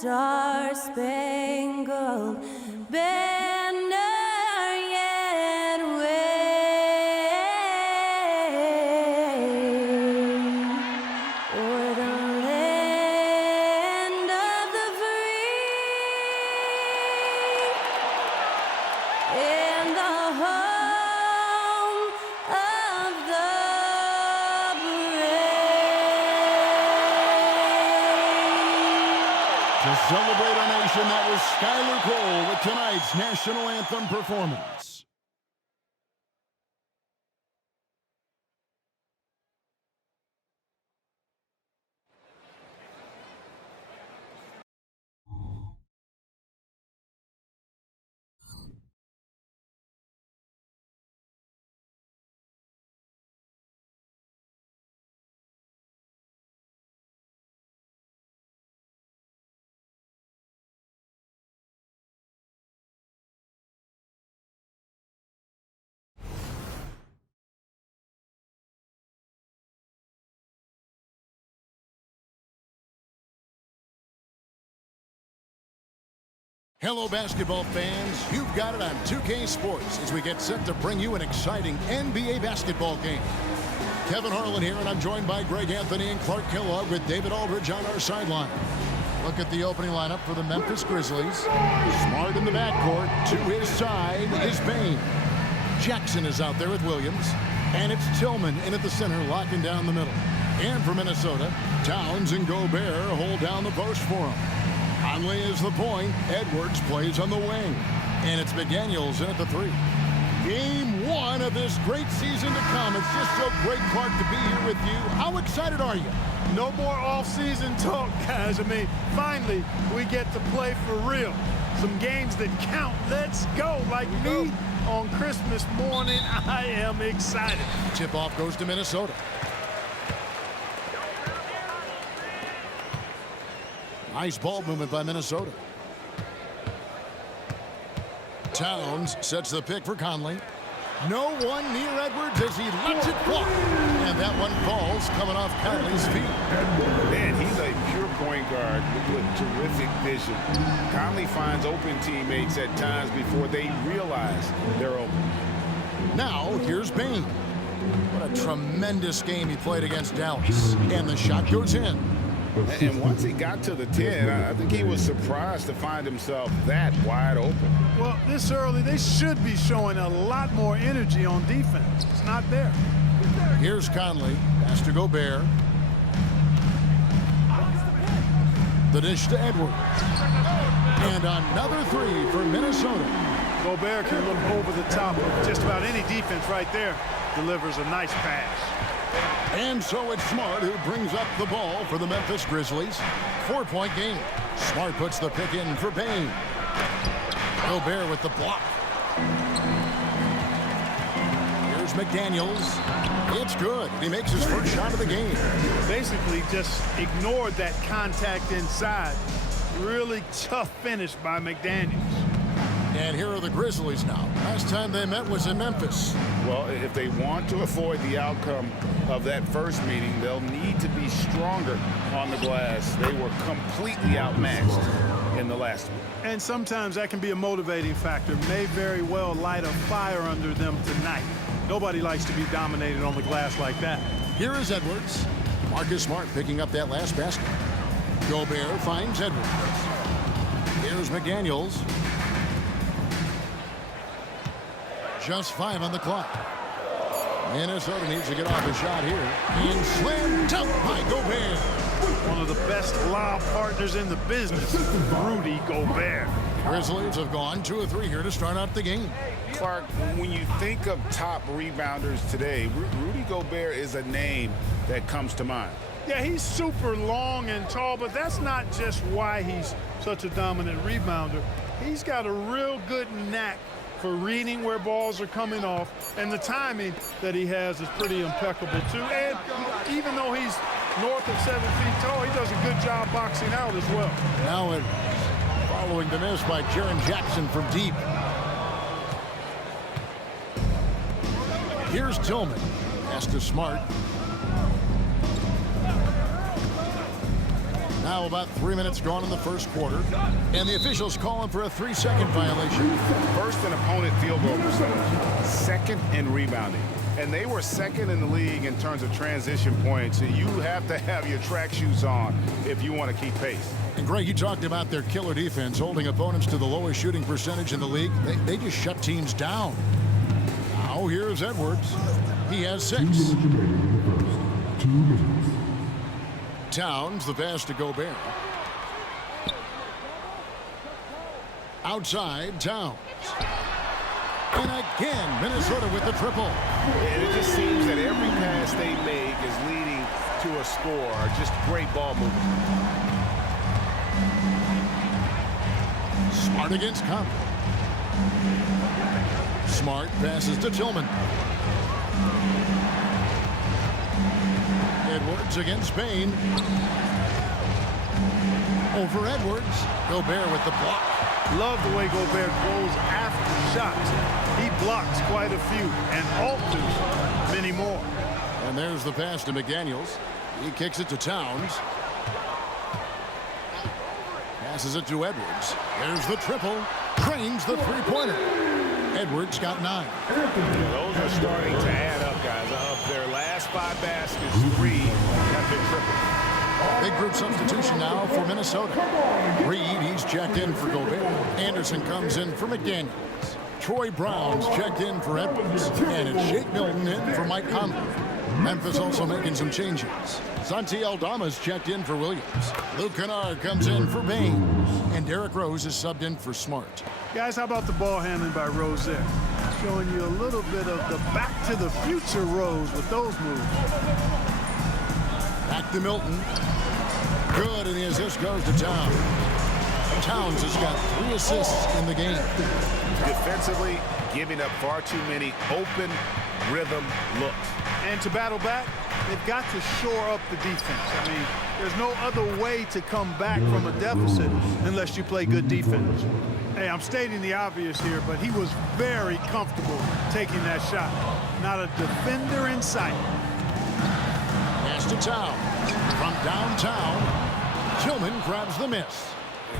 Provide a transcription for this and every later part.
star-spangled banner yet wave o'er the land of the free and the home of the brave. To celebrate our nation, that was Skylar Cole with tonight's national anthem performance. Hello, basketball fans. You've got it on 2K Sports as we get set to bring you an exciting NBA basketball game. Kevin Harlan here, and I'm joined by Greg Anthony and Clark Kellogg with David Aldridge on our sideline. Look at the opening lineup for the Memphis Grizzlies. Smart in the backcourt. To his side is Bane. Jackson is out there with Williams. And it's Tillman in at the center, locking down the middle. And for Minnesota, Towns and Gobert hold down the post for him. Conley is the point. Edwards plays on the wing. And it's McDaniels in at the three. Game one of this great season to come. It's just so great, Clark, to be here with you. How excited are you? No more off-season talk, guys. I mean, finally, we get to play for real. Some games that count. Let's go. Like me on Christmas morning, I am excited. Tip-off goes to Minnesota. Nice ball movement by Minnesota. Towns sets the pick for Conley. No one near Edwards as he lets it fly. And that one falls coming off Conley's feet. Man, he's a pure point guard with terrific vision. Conley finds open teammates at times before they realize they're open. Now, here's Bane. What a tremendous game he played against Dallas. And the shot goes in. And once he got to the 10, I think he was surprised to find himself that wide open. Well, this early, they should be showing a lot more energy on defense. It's not there. Here's Conley. Pass to Gobert. The dish to Edwards. And another three for Minnesota. Gobert can look over the top of just about any defense right there. Delivers a nice pass. And so it's Smart who brings up the ball for the Memphis Grizzlies. 4-point game. Smart puts the pick in for Bane. Gobert with the block. Here's McDaniels. It's good. He makes his first shot of the game. Basically just ignored that contact inside. Really tough finish by McDaniels. And here are the Grizzlies now. Last time they met was in Memphis. Well, if they want to avoid the outcome of that first meeting, they'll need to be stronger on the glass. They were completely outmatched in the last one. And sometimes that can be a motivating factor. May very well light a fire under them tonight. Nobody likes to be dominated on the glass like that. Here is Edwards. Marcus Smart picking up that last basket. Gobert finds Edwards. Here's McDaniels. Just 5 on the clock. Minnesota needs to get off a shot here. And slammed up by Gobert. One of the best lob partners in the business, Rudy Gobert. Grizzlies have gone 2 of 3 here to start out the game. Clark, when you think of top rebounders today, Rudy Gobert is a name that comes to mind. Yeah, he's super long and tall, but that's not just why he's such a dominant rebounder. He's got a real good knack for reading where balls are coming off, and the timing that he has is pretty impeccable too. And even though he's north of 7 feet tall, he does a good job boxing out as well. Now it following the miss by Jaren Jackson from deep. Here's Tillman. Pass to Smart. Now about 3 minutes gone in the first quarter. And the officials calling for a 3-second violation. First in opponent field goal percentage. Second in rebounding. And they were second in the league in terms of transition points. And you have to have your track shoes on if you want to keep pace. And Greg, you talked about their killer defense, holding opponents to the lowest shooting percentage in the league. They just shut teams down. Now here's Edwards. He has 6. Towns, the pass to Gobert. Outside, Towns. And again, Minnesota with the triple. And it just seems that every pass they make is leading to a score. Just great ball movement. Smart against Conley. Smart passes to Tillman. Edwards against Payne. Over Edwards. Gobert with the block. Love the way Gobert goes after shots. He blocks quite a few and alters many more. And there's the pass to McDaniels. He kicks it to Towns. Passes it to Edwards. There's the triple. Trains the three-pointer. Edwards got 9. Those are starting to add up, guys. Of their last 5 baskets, 3 have been triple. Big group substitution now for Minnesota. Reed, he's checked in for Gobert. Anderson comes in for McDaniels. Troy Brown's checked in for Edwards. And it's Shake Milton in for Mike Conley. Memphis also making some changes. Santi Aldama's checked in for Williams. Luke Kennard comes in for Payne. And Derrick Rose is subbed in for Smart. Guys, how about the ball handling by Rose there? Showing you a little bit of the back to the future Rose with those moves. Back to Milton. Good, and the assist goes to Towns. Towns has got 3 assists in the game. Defensively, giving up far too many open rhythm looks. And to battle back, they've got to shore up the defense. I mean, there's no other way to come back from a deficit unless you play good defense. Hey, I'm stating the obvious here, but he was very comfortable taking that shot. Not a defender in sight. Pass to Towns. From downtown, Tillman grabs the miss.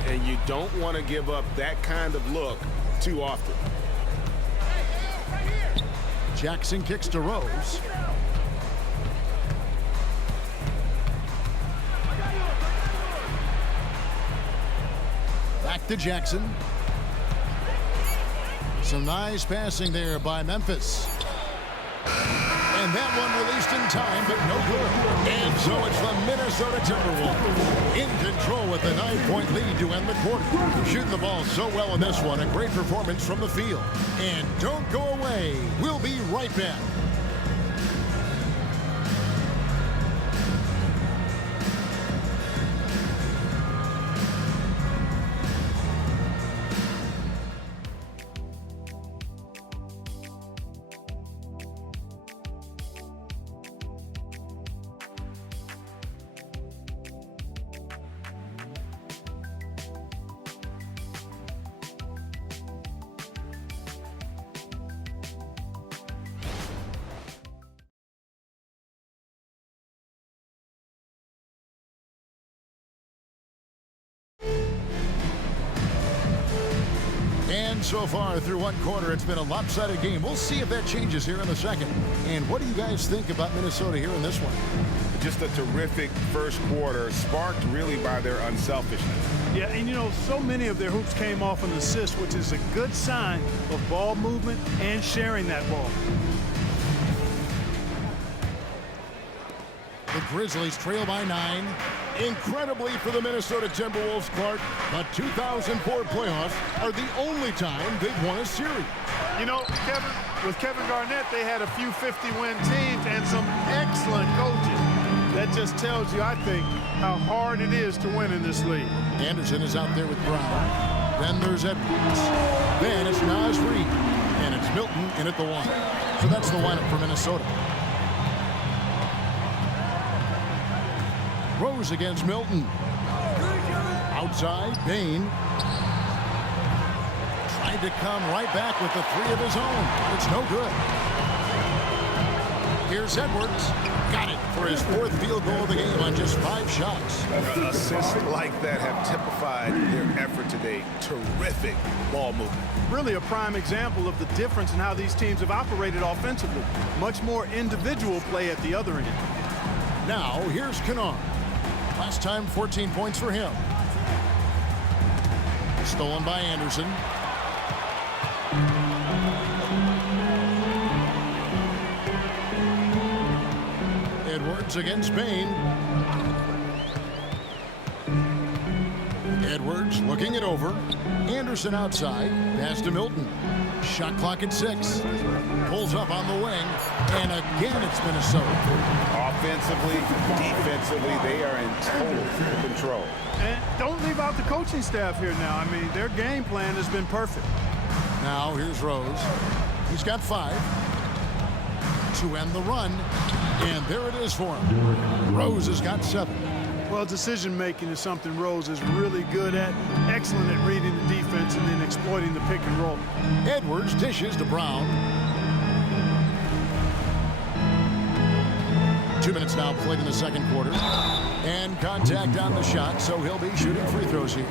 And you don't want to give up that kind of look too often. Jackson kicks to Rose. Back to Jackson. Some nice passing there by Memphis. And that one released in time, but no good. And so it's the Minnesota Timberwolves in control with a 9-point lead to end the quarter. Shooting the ball so well in this one. A great performance from the field. And don't go away. We'll be right back. And so far through one quarter, it's been a lopsided game. We'll see if that changes here in the second. And what do you guys think about Minnesota here in this one? Just a terrific first quarter, sparked really by their unselfishness. Yeah, and you know, so many of their hoops came off an assist, which is a good sign of ball movement and sharing that ball. The Grizzlies trail by 9. Incredibly for the Minnesota Timberwolves, Clark, but 2004 playoffs are the only time they've won a series. You know, Kevin, with Kevin Garnett, they had a few 50-win teams and some excellent coaching. That just tells you, I think, how hard it is to win in this league. Anderson is out there with Brown. Then there's Edwards. Then it's Naz Reid. And it's Milton in at the 1. So that's the lineup for Minnesota. Rose against Milton. Outside, Payne. Tried to come right back with the 3 of his own. It's no good. Here's Edwards. Got it for his 4th field goal of the game on just 5 shots. Assists like that have typified their effort today. Terrific ball movement. Really a prime example of the difference in how these teams have operated offensively. Much more individual play at the other end. Now, here's Kennard. Last time, 14 points for him. Stolen by Anderson. Edwards against Bain. Edwards looking it over. Anderson outside. Pass to Milton. Shot clock at 6. Pulls up on the wing. And again, it's Minnesota. Offensively, defensively, they are in total control. And don't leave out the coaching staff here now. I mean, their game plan has been perfect. Now, here's Rose. He's got 5 to end the run. And there it is for him. Rose has got 7. Well, decision-making is something Rose is really good at. Excellent at reading the defense and then exploiting the pick and roll. Edwards dishes to Brown. 2 minutes now played in the second quarter. And contact on the shot, so he'll be shooting free throws here.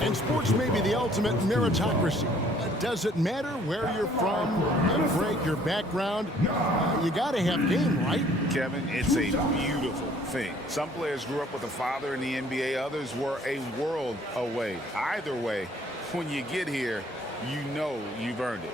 And sports may be the ultimate meritocracy. Does it matter where you're from, your break, your background? You got to have game, right? Kevin, it's a beautiful thing. Some players grew up with a father in the NBA. Others were a world away. Either way, when you get here, you know you've earned it.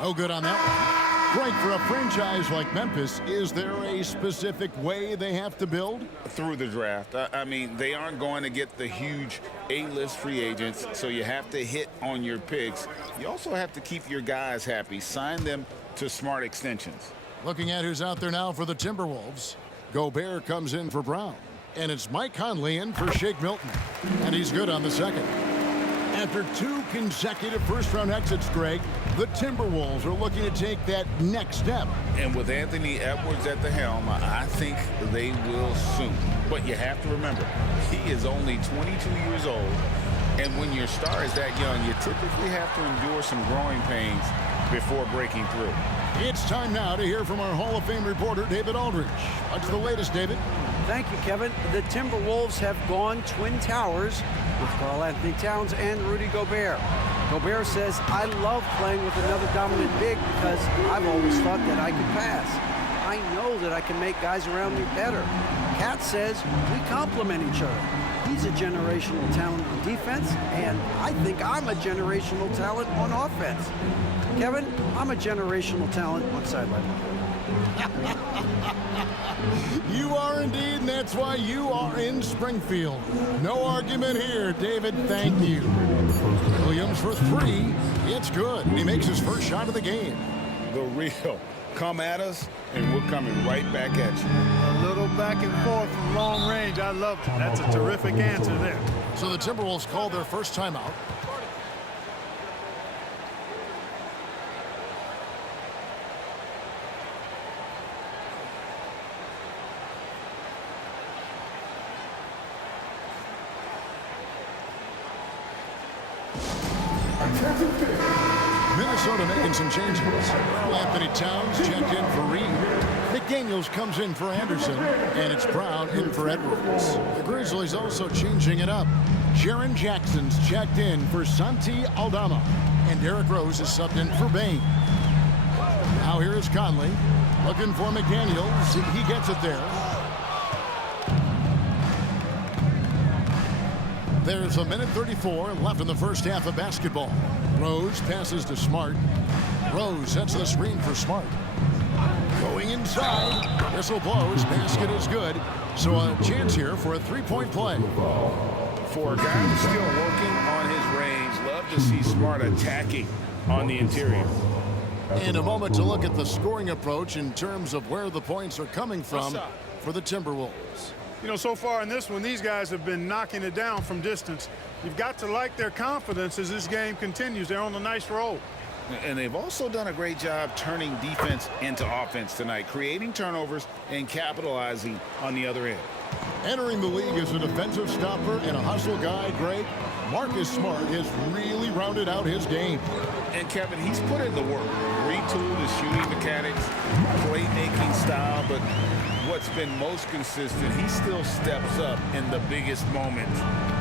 No good on that one. Right, for a franchise like Memphis, is there a specific way they have to build? Through the draft. I mean, they aren't going to get the huge A-list free agents, so you have to hit on your picks. You also have to keep your guys happy. Sign them to smart extensions. Looking at who's out there now for the Timberwolves. Gobert comes in for Brown. And it's Mike Conley in for Shake Milton. And he's good on the second. After 2 consecutive first-round exits, Greg, the Timberwolves are looking to take that next step. And with Anthony Edwards at the helm, I think they will soon. But you have to remember, he is only 22 years old. And when your star is that young, you typically have to endure some growing pains before breaking through. It's time now to hear from our Hall of Fame reporter, David Aldridge. What's the latest, David? Thank you, Kevin. The Timberwolves have gone Twin Towers with Karl-Anthony Towns and Rudy Gobert. Gobert says, I love playing with another dominant big because I've always thought that I could pass. I know that I can make guys around me better. Cat says, we complement each other. He's a generational talent on defense, and I think I'm a generational talent on offense. Kevin, I'm a generational talent on sideline. You are indeed, and that's why you are in Springfield. No argument here, David. Thank you. Williams for 3. It's good. He makes his first shot of the game. The real. Come at us, and we're coming right back at you. A little back and forth from long range. I love it. That's a terrific answer there. So the Timberwolves called their first timeout. Minnesota making some changes. Anthony Towns checked in for Reed. McDaniels comes in for Anderson, and it's Brown in for Edwards. The Grizzlies also changing it up. Jaren Jackson's checked in for Santi Aldama, and Derrick Rose is subbed in for Bain. Now here is Conley looking for McDaniels. He gets it there. There's a minute 34 left in the first half of basketball. Rose passes to Smart. Rose sets the screen for Smart. Going inside. Whistle blows. Basket is good. So a chance here for a three-point play. For a guy who's still working on his range, love to see Smart attacking on the interior. In a moment to look at the scoring approach in terms of where the points are coming from for the Timberwolves. You know, so far in this one, these guys have been knocking it down from distance. You've got to like their confidence as this game continues. They're on a nice roll. And they've also done a great job turning defense into offense tonight, creating turnovers and capitalizing on the other end. Entering the league as a defensive stopper and a hustle guy, Greg, Marcus Smart has really rounded out his game. And Kevin, he's put in the work, retooled his shooting mechanics, playmaking style, but what's been most consistent, he still steps up in the biggest moments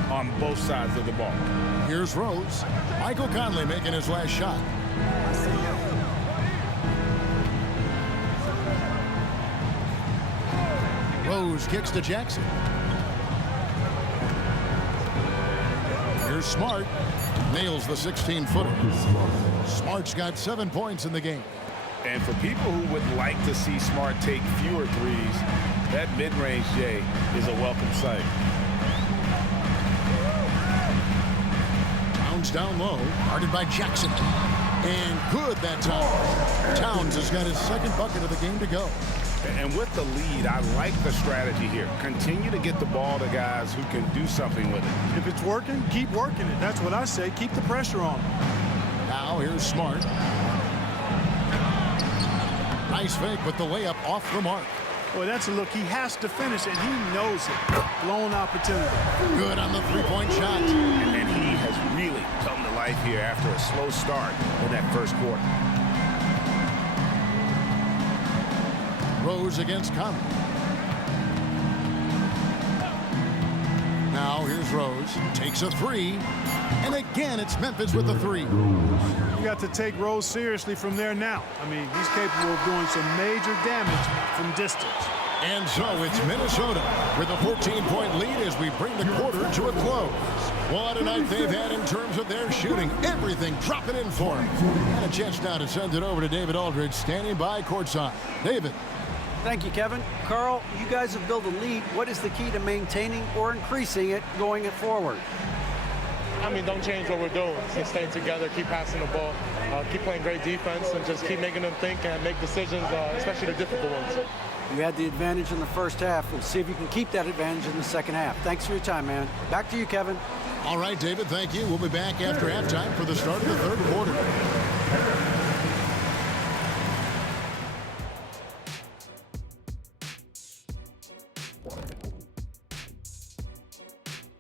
on both sides of the ball. Here's Rose. Michael Conley making his last shot. Rose kicks to Jackson. Here's Smart. Nails the 16-footer. Smart's got 7 points in the game. And for people who would like to see Smart take fewer threes, that mid-range J is a welcome sight. Towns down low, guarded by Jackson. And good that time. Towns has got his second bucket of the game to go. And with the lead, I like the strategy here. Continue to get the ball to guys who can do something with it. If it's working, keep working it. That's what I say. Keep the pressure on. Now here's Smart. Nice fake, but the layup off the mark. Boy, that's a look. He has to finish, and he knows it. Blown opportunity. Good on the three-point shot. And he has really come to life here after a slow start in that first quarter. Rose against Conley. Now here's Rose. Takes a three. And again, it's Memphis with the three. You got to take Rose seriously from there now. I mean, he's capable of doing some major damage from distance. And so it's Minnesota with a 14-point lead as we bring the quarter to a close. What a night they've had in terms of their shooting. Everything dropping in for them. And a chance now to send it over to David Aldridge, standing by courtside. David. Thank you, Kevin. Carl, you guys have built a lead. What is the key to maintaining or increasing it going forward? I mean, don't change what we're doing. Just stay together, keep passing the ball, keep playing great defense, and just keep making them think and make decisions, especially the difficult ones. You had the advantage in the first half. We'll see if you can keep that advantage in the second half. Thanks for your time, man. Back to you, Kevin. All right, David, thank you. We'll be back after halftime for the start of the third quarter.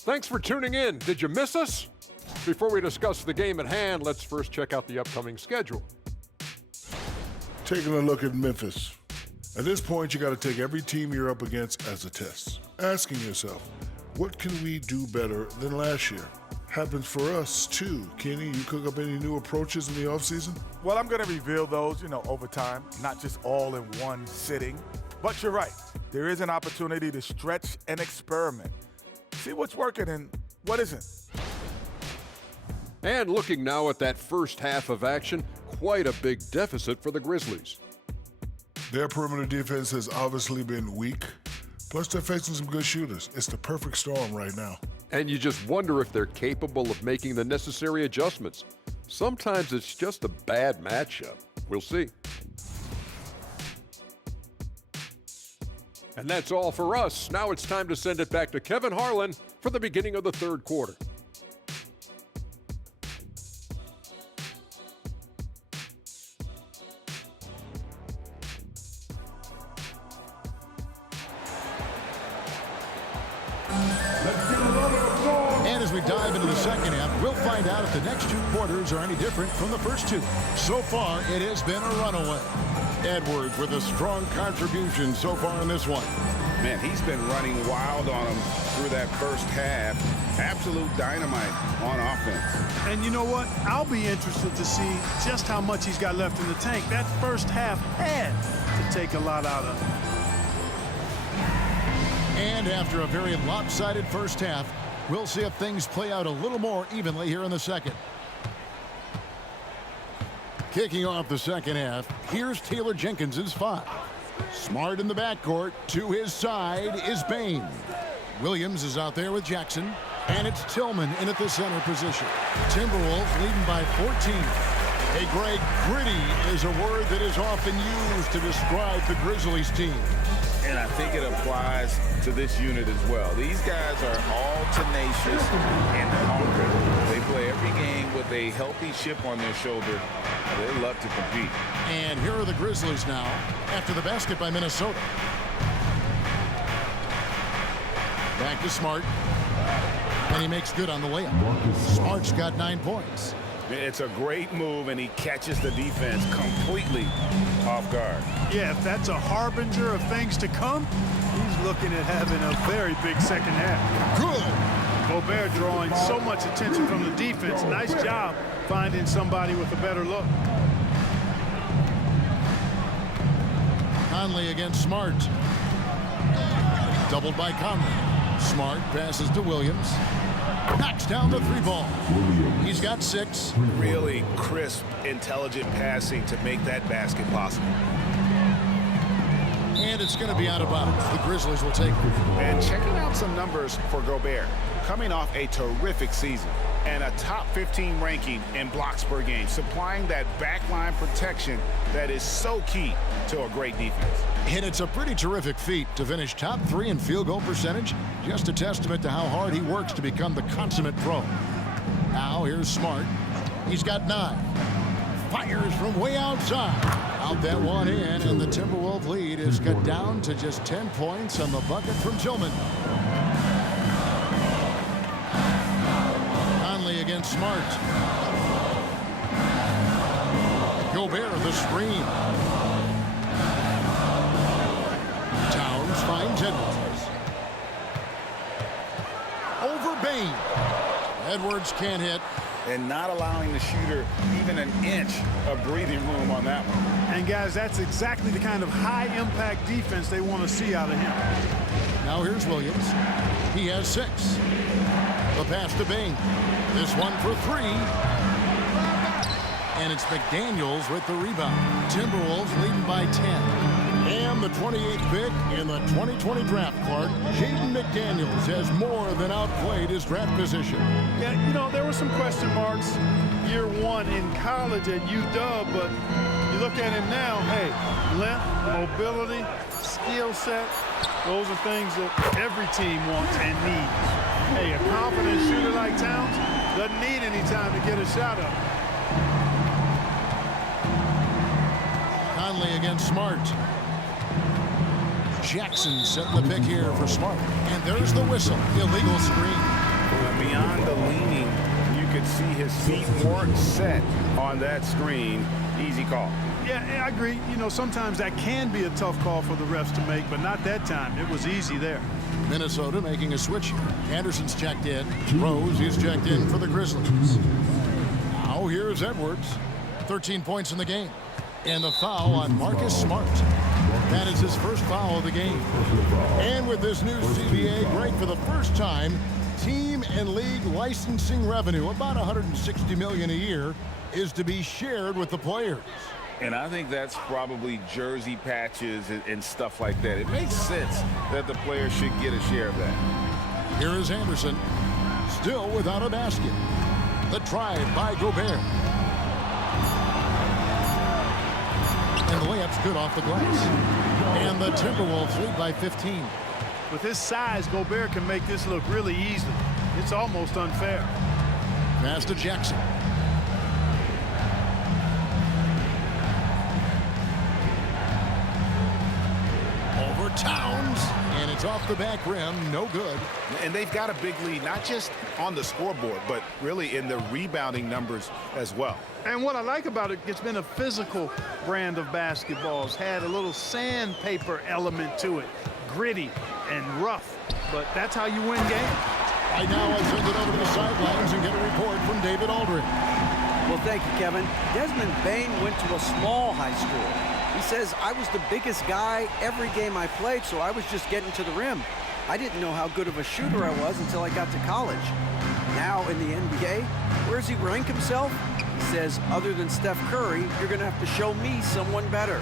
Thanks for tuning in. Did you miss us? Before we discuss the game at hand, let's first check out the upcoming schedule. Taking a look at Memphis. At this point, you got to take every team you're up against as a test. Asking yourself, what can we do better than last year? Happens for us, too. Kenny, you cook up any new approaches in the offseason? Well, I'm going to reveal those, over time, not just all in one sitting. But you're right. There is an opportunity to stretch and experiment. See what's working and what isn't. And looking now at that first half of action, quite a big deficit for the Grizzlies. Their perimeter defense has obviously been weak. Plus, they're facing some good shooters. It's the perfect storm right now. And you just wonder if they're capable of making the necessary adjustments. Sometimes it's just a bad matchup. We'll see. And that's all for us. Now it's time to send it back to Kevin Harlan for the beginning of the third quarter. And as we dive into the second half, we'll find out if the next two quarters are any different from the first two. So far, it has been a runaway. Edwards with a strong contribution so far in this one. Man, he's been running wild on him through that first half. Absolute dynamite on offense. And you know what? I'll be interested to see just how much he's got left in the tank. That first half had to take a lot out of him. And after a very lopsided first half, we'll see if things play out a little more evenly here in the second. Kicking off the second half, here's Taylor Jenkins's five. Smart in the backcourt. To his side is Bain. Williams is out there with Jackson. And it's Tillman in at the center position. Timberwolves leading by 14. Hey, Greg, gritty is a word that is often used to describe the Grizzlies team. And I think it applies to this unit as well. These guys are all tenacious and hungry. They play every game with a healthy chip on their shoulder. They love to compete. And here are the Grizzlies now after the basket by Minnesota. Back to Smart. And he makes good on the layup. Smart's got 9 points. It's a great move, and he catches the defense completely off guard. Yeah, if that's a harbinger of things to come, he's looking at having a very big second half. Good. Gobert drawing so much attention from the defense. Nice job finding somebody with a better look. Conley against Smart. Doubled by Conley. Smart passes to Williams. Knocks down the 3-ball. He's got 6. Really crisp, intelligent passing to make that basket possible. And it's going to be out of bounds. The Grizzlies will take it. And checking out some numbers for Gobert. Coming off a terrific season and a top 15 ranking in blocks per game, supplying that backline protection that is so key to a great defense. And it's a pretty terrific feat to finish top 3 in field goal percentage. Just a testament to how hard he works to become the consummate pro. Now here's Smart. He's got 9. Fires from way outside. Out that one in, and the Timberwolves lead is cut down to just 10 points on the bucket from Tillman. Conley against Smart. Gobert the screen. Towns finds Edwards. Over Bain. Edwards can't hit. And not allowing the shooter even an inch of breathing room on that one. And guys, that's exactly the kind of high-impact defense they want to see out of him. Now here's Williams. He has 6. The pass to Bain. This one for 3. And it's McDaniels with the rebound. Timberwolves leading by 10. And the 28th pick in the 2020 draft, Clark, Jaden McDaniels has more than outplayed his draft position. Yeah, you know, there were some question marks year 1 in college at UW, but you look at him now, hey, length, mobility, skill set, those are things that every team wants and needs. Hey, a confident shooter like Towns doesn't need any time to get a shot up. Conley against Smart. Jackson setting the pick here for Smart. And there's the whistle. Illegal screen. Beyond the leaning, you could see his feet weren't set on that screen. Easy call. Yeah, I agree. You know, sometimes that can be a tough call for the refs to make, but not that time. It was easy there. Minnesota making a switch. Anderson's checked in. Rose is checked in for the Grizzlies. Now here's Edwards. 13 points in the game. And the foul on Marcus Smart. That is his first foul of the game. And with this new CBA, Greg, for the first time, team and league licensing revenue, about $160 million a year, is to be shared with the players. And I think that's probably jersey patches and stuff like that. It makes sense that the players should get a share of that. Here is Anderson, still without a basket. The drive by Gobert. And the layup's good off the glass. And the Timberwolves lead by 15. With his size, Gobert can make this look really easy. It's almost unfair. Pass to Jackson. Over Towns. And it's off the back rim. No good. And they've got a big lead, not just on the scoreboard, but really in the rebounding numbers as well. And what I like about it, it's been a physical brand of basketball. It's had a little sandpaper element to it. Gritty and rough. But that's how you win games. Right now, I send it over to the sidelines and get a report from David Aldridge. Well, thank you, Kevin. Desmond Bain went to a small high school. He says, I was the biggest guy every game I played, so I was just getting to the rim. I didn't know how good of a shooter I was until I got to college. Now in the NBA, where does he rank himself? He says, other than Steph Curry, you're going to have to show me someone better.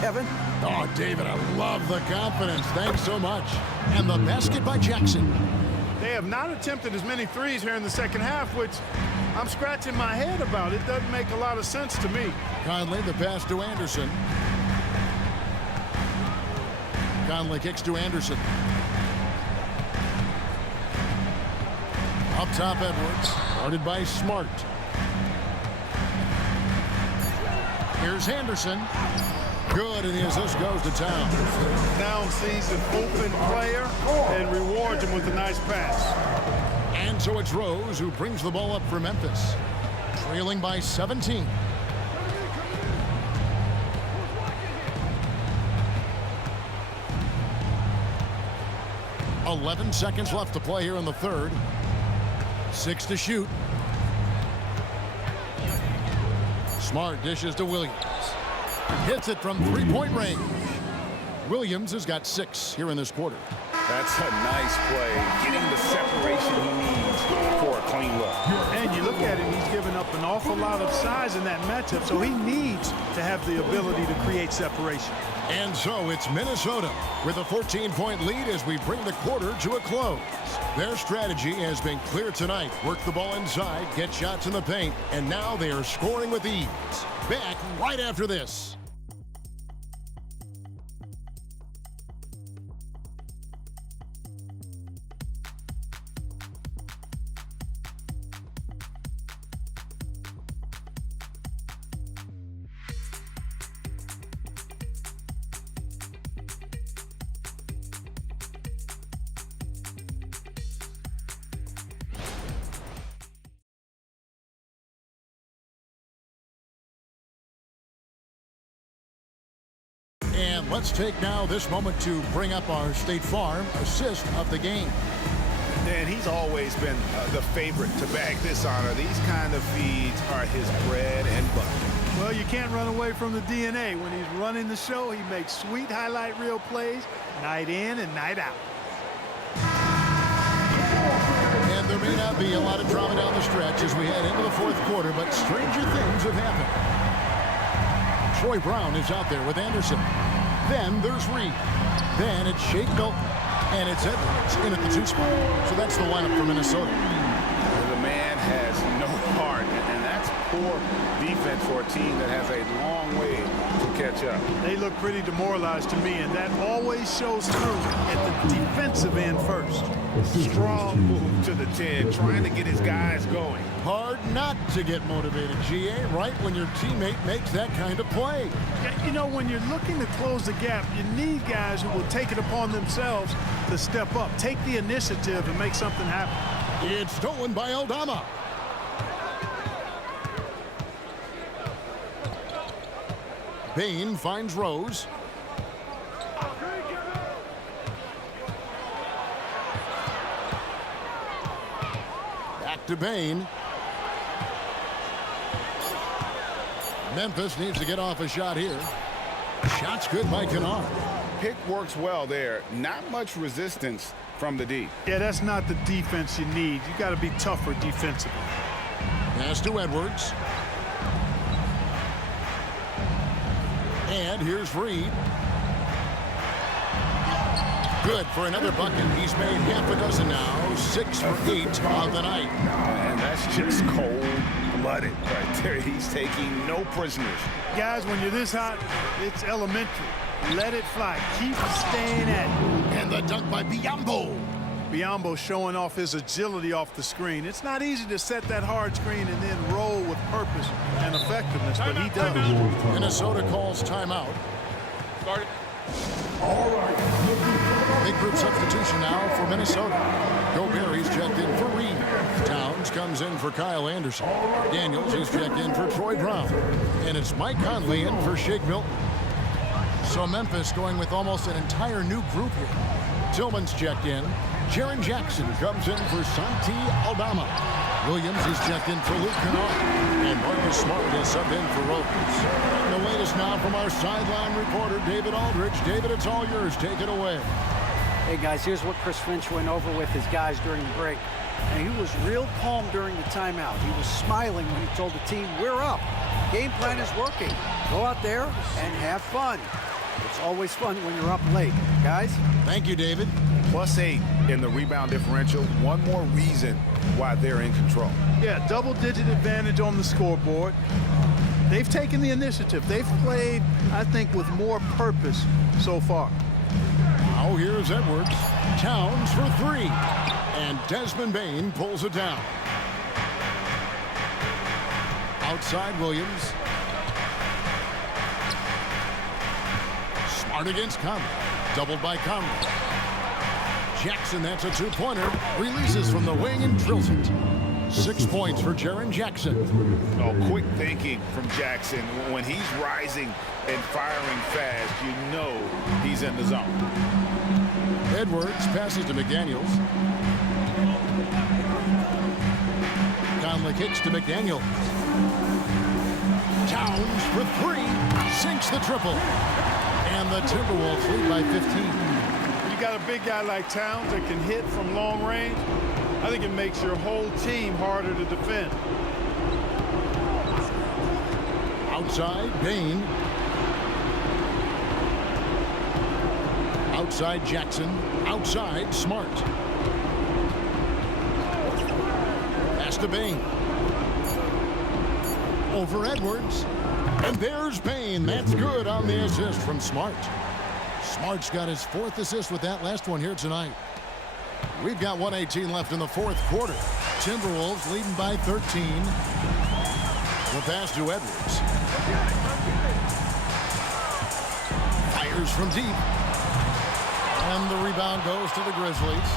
Kevin? Oh, David, I love the confidence. Thanks so much. And the basket by Jackson. They have not attempted as many threes here in the second half, which I'm scratching my head about. It doesn't make a lot of sense to me. Conley, the pass to Anderson. Conley kicks to Anderson. Up top, Edwards. Guarded by Smart. Here's Anderson. Good, and the assist goes to Towns. Towns sees an open player and rewards him with a nice pass. And so it's Rose who brings the ball up for Memphis, trailing by 17. "11 seconds left to play here in the third. 6 to shoot. Smart dishes to Williams. Hits it from three-point range. Williams has got 6 here in this quarter. That's a nice play, getting the separation he needs for a clean look. And you look at him, he's given up an awful lot of size in that matchup, so he needs to have the ability to create separation. And so it's Minnesota with a 14-point lead as we bring the quarter to a close. Their strategy has been clear tonight. Work the ball inside, get shots in the paint, and now they are scoring with ease. Back right after this. And let's take now this moment to bring up our State Farm assist of the game. And he's always been the favorite to bag this honor. These kind of feeds are his bread and butter. Well, you can't run away from the DNA. When he's running the show, he makes sweet highlight reel plays night in and night out. And there may not be a lot of drama down the stretch as we head into the fourth quarter, but stranger things have happened. Troy Brown is out there with Anderson. Then there's Reed. Then it's Shake Milton. And it's Edwards in at the 2 spot. So that's the lineup for Minnesota. The man has no heart, and that's poor defense for a team that has a long way to catch up. They look pretty demoralized to me, and that always shows through at the defensive end first. Strong move to the 10, trying to get his guys going. Hard not to get motivated, GA, right when your teammate makes that kind of play. You know, when you're looking to close the gap, you need guys who will take it upon themselves to step up, take the initiative, and make something happen. It's stolen by Aldama. Bain finds Rose. Back to Bain. Memphis needs to get off a shot here. Shot's good by Kennard. Pick works well there. Not much resistance from the D. Yeah, that's not the defense you need. You got to be tougher defensively. Pass to Edwards. And here's Reed. Good for another bucket. He's made half a dozen now. 6 for 8 of the night. And that's just cold-blooded right there. He's taking no prisoners. Guys, when you're this hot, it's elementary. Let it fly. Keep staying at it. And the dunk by Biyombo. Biyombo showing off his agility off the screen. It's not easy to set that hard screen and then roll with purpose and effectiveness, but he does. Minnesota calls timeout. Start it. Big group substitution now for Minnesota. Gobert, he's checked in for Reed. Towns comes in for Kyle Anderson. Daniels, he's checked in for Troy Brown. And it's Mike Conley in for Shake Milton. So Memphis going with almost an entire new group here. Tillman's checked in. Jaren Jackson comes in for Santi Aldama. Williams is checked in for Luke Kennard. And Marcus Smart is subbed in for Rose. And the latest now from our sideline reporter, David Aldridge. David, it's all yours. Take it away. Hey, guys, here's what Chris Finch went over with his guys during the break. And he was real calm during the timeout. He was smiling when he told the team, we're up. Game plan is working. Go out there and have fun. It's always fun when you're up late. Guys? Thank you, David. +8 in the rebound differential. One more reason why they're in control. Yeah, double-digit advantage on the scoreboard. They've taken the initiative. They've played, I think, with more purpose so far. Now here's Edwards. Towns for 3. And Desmond Bain pulls it down. Outside Williams. Smart against Conley. Doubled by Conley. Jackson, that's a two-pointer. Releases from the wing and drills it. 6 points for Jaren Jackson. Oh, quick thinking from Jackson. When he's rising and firing fast, you know he's in the zone. Edwards passes to McDaniels. Conley kicks to McDaniels. Towns for three. Sinks the triple. And the Timberwolves lead by 15. You got a big guy like Towns that can hit from long range. I think it makes your whole team harder to defend. Outside, Bain. Outside, Jackson. Outside, Smart. Pass to Bain. Over Edwards. And there's Bain. That's good on the assist from Smart. Smart's got his 4th assist with that last one here tonight. We've got 1:18 left in the 4th quarter. Timberwolves leading by 13. The pass to Edwards. Fires from deep. And the rebound goes to the Grizzlies.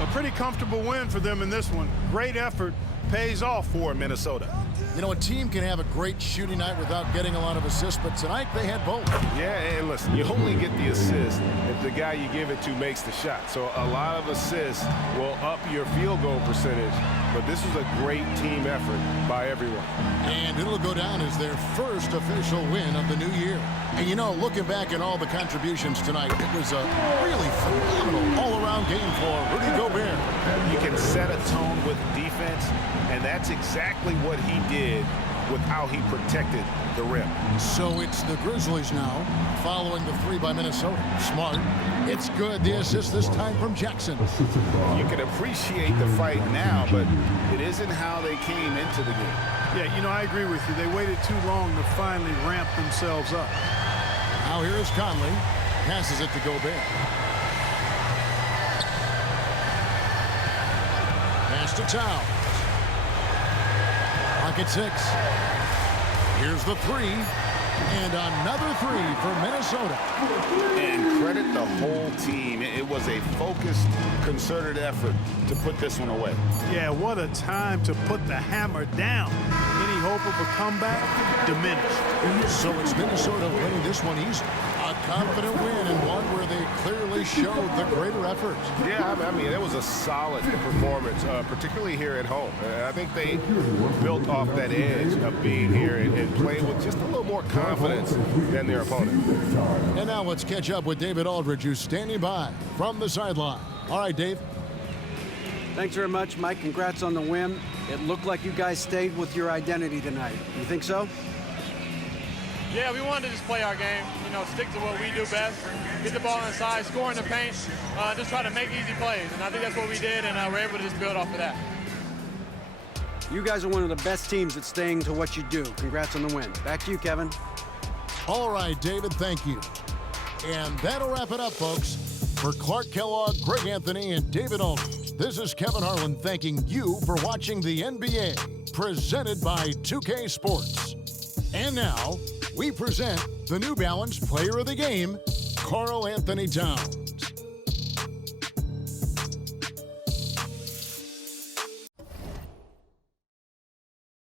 A pretty comfortable win for them in this one. Great effort pays off for Minnesota. You know, a team can have a great shooting night without getting a lot of assists, but tonight they had both. Yeah, and listen, you only get the assist if the guy you give it to makes the shot. So a lot of assists will up your field goal percentage, but this was a great team effort by everyone. And it'll go down as their first official win of the new year. And you know, looking back at all the contributions tonight, it was a really phenomenal all-around game for Rudy Gobert. You can set a tone with defense, and that's exactly what he did with how he protected the rim. So it's the Grizzlies now, following the 3 by Minnesota. Smart. It's good. The assist this time from Jackson. You can appreciate the fight now, but it isn't how they came into the game. Yeah, you know, I agree with you. They waited too long to finally ramp themselves up. Now here is Conley. Passes it to Gobert. Pass to Towns. Pocket 6. Here's the 3. And another 3 for Minnesota. And credit the whole team. It was a focused, concerted effort to put this one away. Yeah, what a time to put the hammer down. Any hope of a comeback diminished. So it's Minnesota winning this one easily. A confident win and one where they clearly showed the greater effort. Yeah, I mean, it was a solid performance, particularly here at home. I think they built off that edge of being here and played with just a little more confidence than their opponent. And now let's catch up with David Aldridge, who's standing by from the sideline. All right, Dave. Thanks very much, Mike. Congrats on the win. It looked like you guys stayed with your identity tonight. You think so? Yeah, we wanted to just play our game, you know, stick to what we do best, get the ball inside, score in the paint, just try to make easy plays. And I think that's what we did, and we're able to just build off of that. You guys are one of the best teams at staying to what you do. Congrats on the win. Back to you, Kevin. All right, David, thank you. And that'll wrap it up, folks. For Clark Kellogg, Greg Anthony, and David Aldridge, this is Kevin Harlan thanking you for watching the NBA, presented by 2K Sports. And now, we present the New Balance Player of the Game, Karl Anthony Towns.